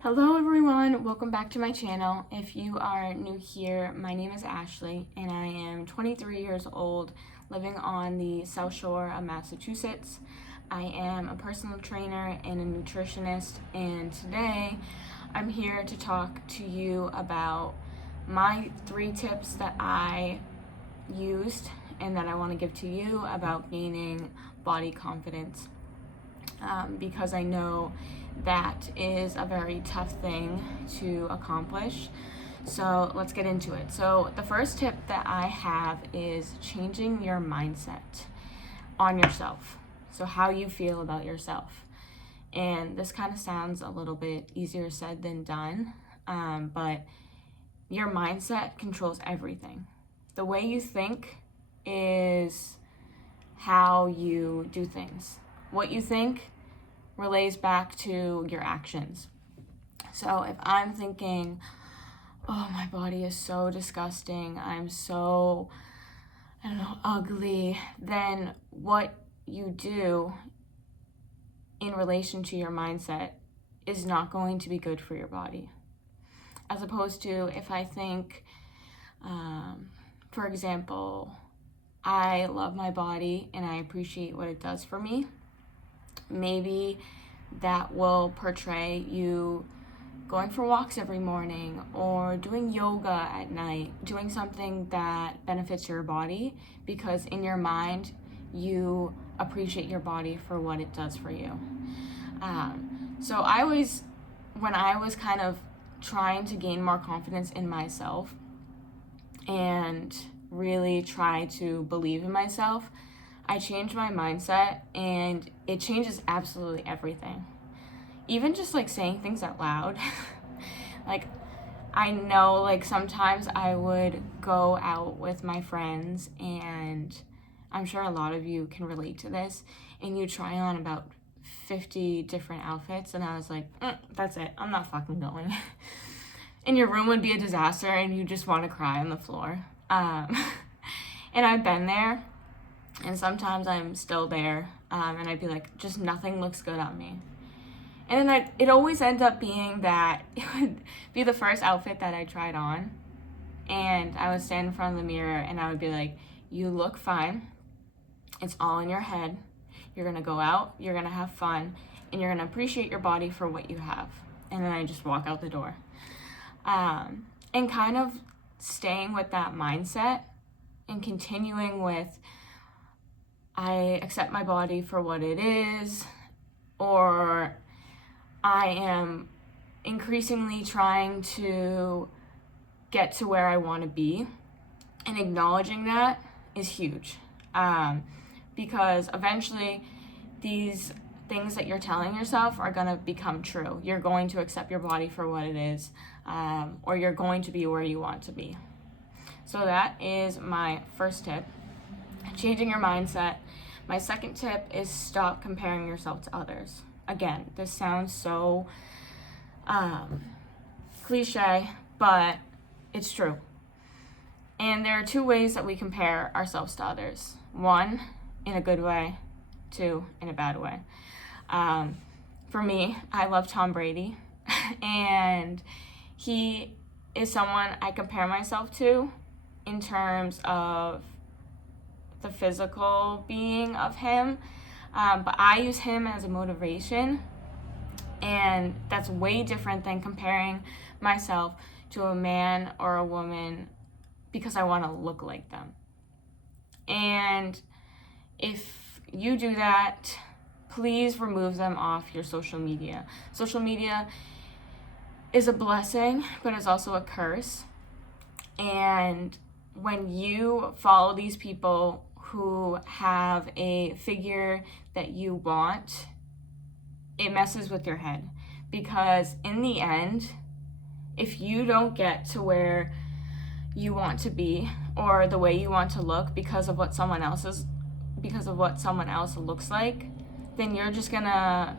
Hello everyone, welcome back to my channel. If you are new here, my name is Ashley and I am 23 years old, living on the South Shore of Massachusetts. I am a personal trainer and a nutritionist, and today I'm here to talk to you about my 3 tips that I used and that I want to give to you about gaining body confidence. Because I know that is a very tough thing to accomplish. So let's get into it. So the first tip that I have is changing your mindset on yourself. So how you feel about yourself. And this kind of sounds a little bit easier said than done, but your mindset controls everything. The way you think is how you do things. What you think relays back to your actions. So if I'm thinking, oh, my body is so disgusting, I'm so, ugly, then what you do in relation to your mindset is not going to be good for your body. As opposed to if I think, for example, I love my body and I appreciate what it does for me, maybe that will portray you going for walks every morning or doing yoga at night, doing something that benefits your body, because in your mind you appreciate your body for what it does for you. So when I was kind of trying to gain more confidence in myself and really try to believe in myself, I changed my mindset, and it changes absolutely everything. Even just like saying things out loud. Like, I know like sometimes I would go out with my friends, and I'm sure a lot of you can relate to this, and you try on about 50 different outfits, and I was like, that's it, I'm not fucking going. And your room would be a disaster and you just want to cry on the floor. And I've been there. And sometimes I'm still there, and I'd be like, just nothing looks good on me. And then it always ends up being that it would be the first outfit that I tried on, and I would stand in front of the mirror and I would be like, you look fine. It's all in your head. You're going to go out, you're going to have fun, and you're going to appreciate your body for what you have. And then I just walk out the door. And kind of staying with that mindset and continuing with, I accept my body for what it is, or I am increasingly trying to get to where I want to be, and acknowledging that is huge, because eventually these things that you're telling yourself are going to become true. You're going to accept your body for what it is, or you're going to be where you want to be. So that is my first tip. Changing your mindset. My second tip is stop comparing yourself to others. Again, this sounds so cliche, but it's true. And there are 2 ways that we compare ourselves to others. 1, in a good way. 2, in a bad way. For me, I love Tom Brady, and he is someone I compare myself to in terms of the physical being of him, but I use him as a motivation, and that's way different than comparing myself to a man or a woman because I want to look like them. And if you do that, please remove them off your social media. Social media is a blessing, but it's also a curse. And when you follow these people who have a figure that you want, it messes with your head, because in the end, if you don't get to where you want to be or the way you want to look because of what someone else looks like, then you're just gonna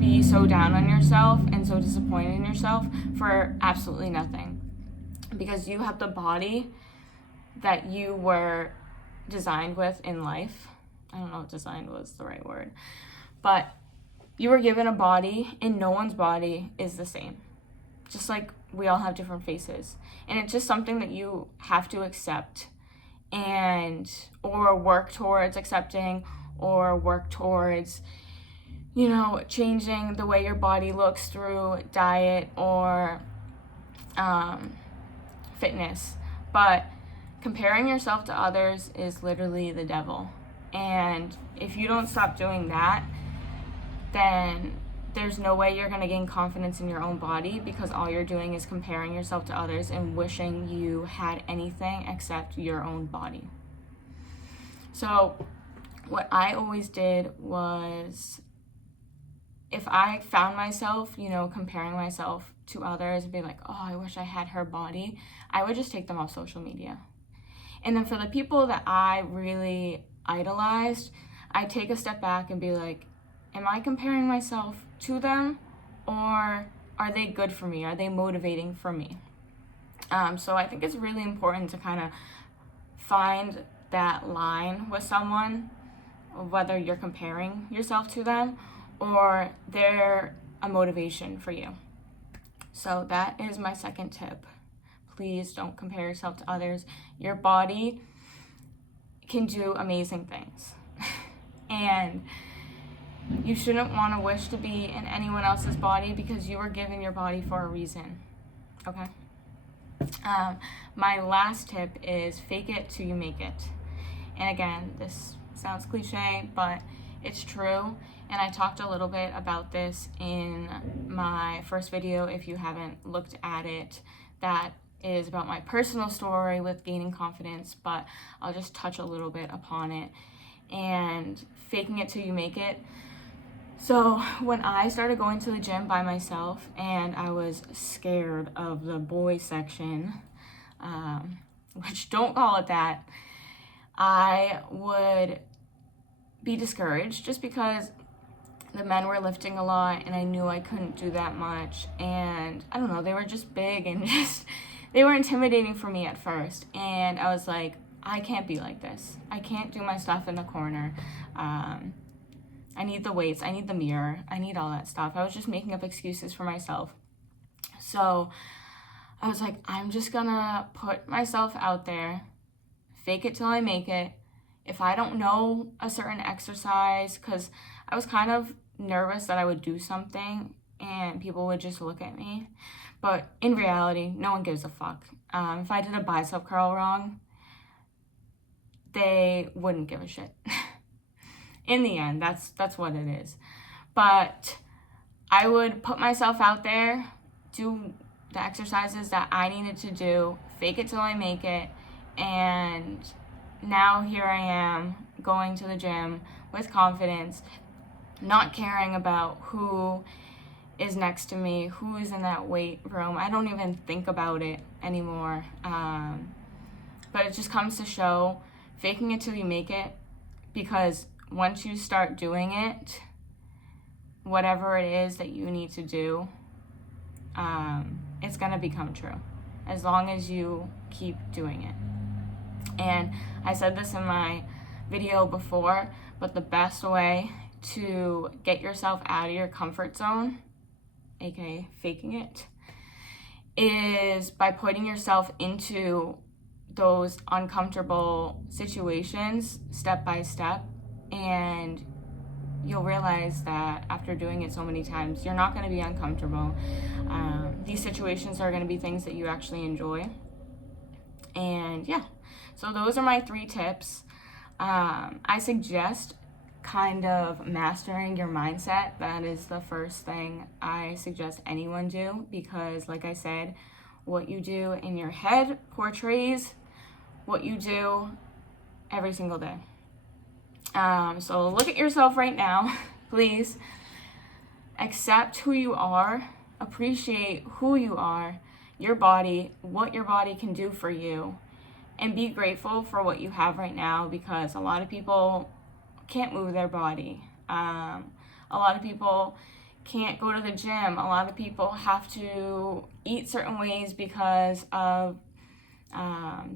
be so down on yourself and so disappointed in yourself for absolutely nothing, because you have the body that you were designed with in life. I don't know if designed was the right word, but You were given a body, and no one's body is the same. Just like we all have different faces. And it's just something that you have to accept or work towards accepting, or work towards, changing the way your body looks through diet or fitness. But comparing yourself to others is literally the devil. And if you don't stop doing that, then there's no way you're going to gain confidence in your own body, because all you're doing is comparing yourself to others and wishing you had anything except your own body. So what I always did was, if I found myself, comparing myself to others and be like, oh, I wish I had her body, I would just take them off social media. And then for the people that I really idolized, I'd take a step back and be like, am I comparing myself to them, or are they good for me? Are they motivating for me? So I think it's really important to kind of find that line with someone, whether you're comparing yourself to them or they're a motivation for you. So that is my second tip. Please don't compare yourself to others. Your body can do amazing things. And you shouldn't want to wish to be in anyone else's body, because you were given your body for a reason. Okay? My last tip is fake it till you make it. And again, this sounds cliche, but it's true. And I talked a little bit about this in my first video. If you haven't looked at it, that is about my personal story with gaining confidence, but I'll just touch a little bit upon it. And faking it till you make it. So when I started going to the gym by myself, and I was scared of the boys section, which don't call it that, I would be discouraged just because the men were lifting a lot and I knew I couldn't do that much. And I don't know, they were just big and they were intimidating for me at first. And I was like, I can't be like this. I can't do my stuff in the corner. I need the weights, I need the mirror, I need all that stuff. I was just making up excuses for myself. So I was like, I'm just gonna put myself out there, fake it till I make it. If I don't know a certain exercise, because I was kind of nervous that I would do something and people would just look at me. But in reality, no one gives a fuck. If I did a bicep curl wrong, they wouldn't give a shit. In the end, that's what it is. But I would put myself out there, do the exercises that I needed to do, fake it till I make it, and now here I am going to the gym with confidence, not caring about who is next to me, who is in that weight room. I don't even think about it anymore. But it just comes to show, faking it till you make it, because once you start doing it, whatever it is that you need to do, it's gonna become true, as long as you keep doing it. And I said this in my video before, but the best way to get yourself out of your comfort zone, aka faking it, is by putting yourself into those uncomfortable situations step by step. And you'll realize that after doing it so many times, you're not going to be uncomfortable. These situations are going to be things that you actually enjoy. And yeah, so those are my 3 tips. I suggest kind of mastering your mindset. That is the first thing I suggest anyone do, because like I said, what you do in your head portrays what you do every single day. So look at yourself right now, please. Accept who you are, appreciate who you are, your body, what your body can do for you, and be grateful for what you have right now, because a lot of people can't move their body. A lot of people can't go to the gym. A lot of people have to eat certain ways because of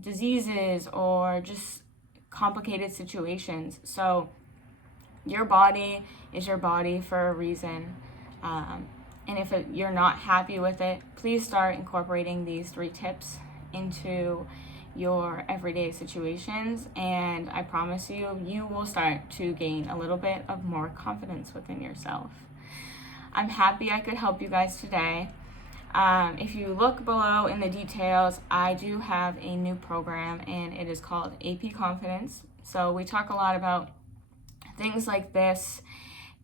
diseases or just complicated situations. So Your body is your body for a reason. And if you're not happy with it, please start incorporating these 3 tips into your everyday situations, and I promise you, you will start to gain a little bit of more confidence within yourself. I'm happy I could help you guys today. If you look below in the details, I do have a new program, and it is called AP Confidence. So we talk a lot about things like this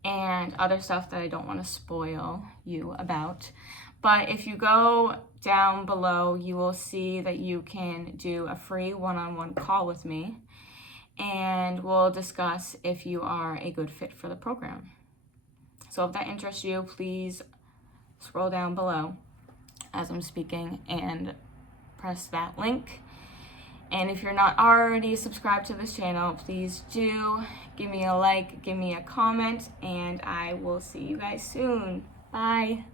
and other stuff that I don't want to spoil you about. But if you go down below, you will see that you can do a free one-on-one call with me, and we'll discuss if you are a good fit for the program. So if that interests you, please scroll down below as I'm speaking and press that link. And if you're not already subscribed to this channel, please do give me a like, give me a comment, and I will see you guys soon. Bye.